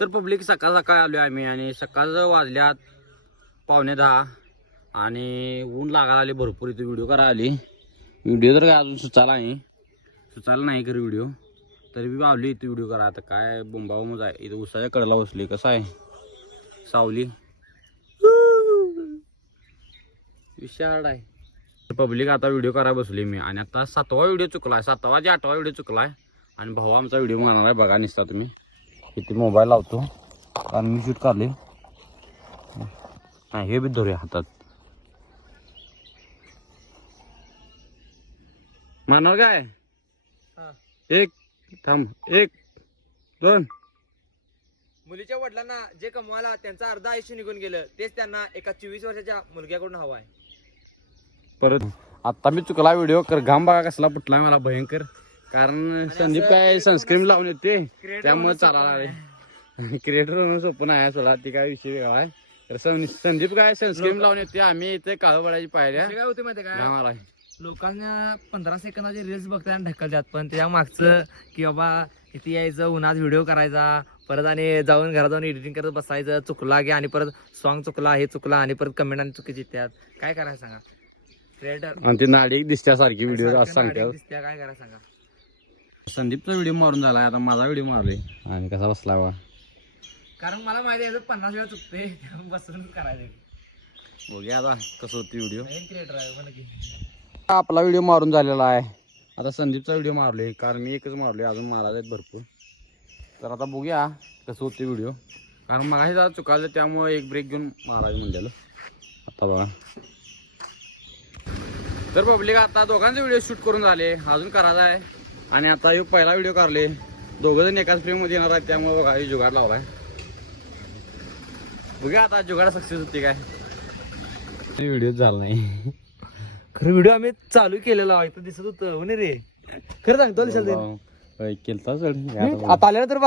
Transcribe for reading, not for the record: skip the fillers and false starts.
तर पब्लिक सकाळ सकाळ आलो आम्ही आणि सकाळचं वाजल्यात 9:45 आणि ऊन लागायला आले भरपूर. इथे व्हिडिओ करायला आली. व्हिडिओ तर काय अजून सुचायला नाही खरं व्हिडिओ तरी बी आवली इथे व्हिडिओ करा. आता काय बोंबाबोंबच आहे. इथं उसाच्या कडेला बसली. कसं आहे सावली विशाळ आहे. पब्लिक आता व्हिडिओ करायला बसली मी आणि आता 7वा व्हिडिओ चुकलाय. 7वा जे 8वा व्हिडिओ चुकलाय आणि भाऊ आमचा व्हिडिओ मारणार आहे. बघा निसता तुम्ही. इथे मोबाईल लावतो कारण मी शूट काढले. नाही हे बी धरूया हातात. मारणार काय? एक थांब 1 2. मुलीच्या वडिलांना जे कमवायला त्यांचं अर्ध आयुष्य निघून गेलं तेच त्यांना एका 24 वर्षाच्या मुलग्याकडून हवं आहे. परत आता मी चुकला व्हिडिओ कर. घाम बघा कसला फुटलाय मला भयंकर. कारण संदीप काय सनस्क्रीन लावून येते त्यामुळे चालायला. क्रिएटर म्हणून सोपं आहे सोडा. ती काय विषय वेगळा आहे. तर संदीप काय सनस्क्रीन लावून येते. आम्ही इथे काळं पडायची पाहिल्या काय होते माहिती काय घाम आलाय. लोकांना 15 सेकंदाचे रील्स बघताना ढकलतात पण त्याच्या मागचं की बाबा इथे यायचं उन्हात व्हिडिओ करायचा परत आणि जाऊन घरात जाऊन एडिटिंग करत बसायचं. चुकला की आणि परत सॉन्ग चुकला हे चुकला आणि परत कमेंट आणि चुकीची येतात. काय करायचं सांगा क्रिएटर. आणि ती नाडी दिसत्यासारखी व्हिडिओ असं सांगतात. दिसत्या काय करायचं सांगा. संदीपचा व्हिडिओ मारून झालाय. आता माझा व्हिडिओ मारले आणि कसा बसला बा. कारण मला माहिती आहे 50 वेळा चुकते बसून करायचं. बघूया आता कसं होती व्हिडिओ. क्रिएटर आहे म्हणा की. आपला व्हिडिओ मारून झालेला आहे. आता संदीपचा व्हिडिओ मारले कारण मी एकच मारले. अजून मारायचे आहेत भरपूर. तर आता बघूया कसं होते व्हिडिओ. कारण मगाशी जरा चुकालं त्यामुळे एक ब्रेक घेऊन मारायचं म्हणलेलं. आता बघा तर पब्लिक आता दोघांचे व्हिडिओ शूट करून झाले. अजून करायचा आहे आणि आता एक पहिला व्हिडिओ काढले. दोघं जण एकाच फ्रेममध्ये येणार आहेत त्यामुळे बघा हे जुगाड लावलाय. बघूया आता जुगाड सक्सेस होती काय. व्हिडिओ झाला नाही खरं व्हिडिओ आम्ही चालू केलेला आहे दिसत होतं रे. खरं सांगतो केलता आता आल्यानंतर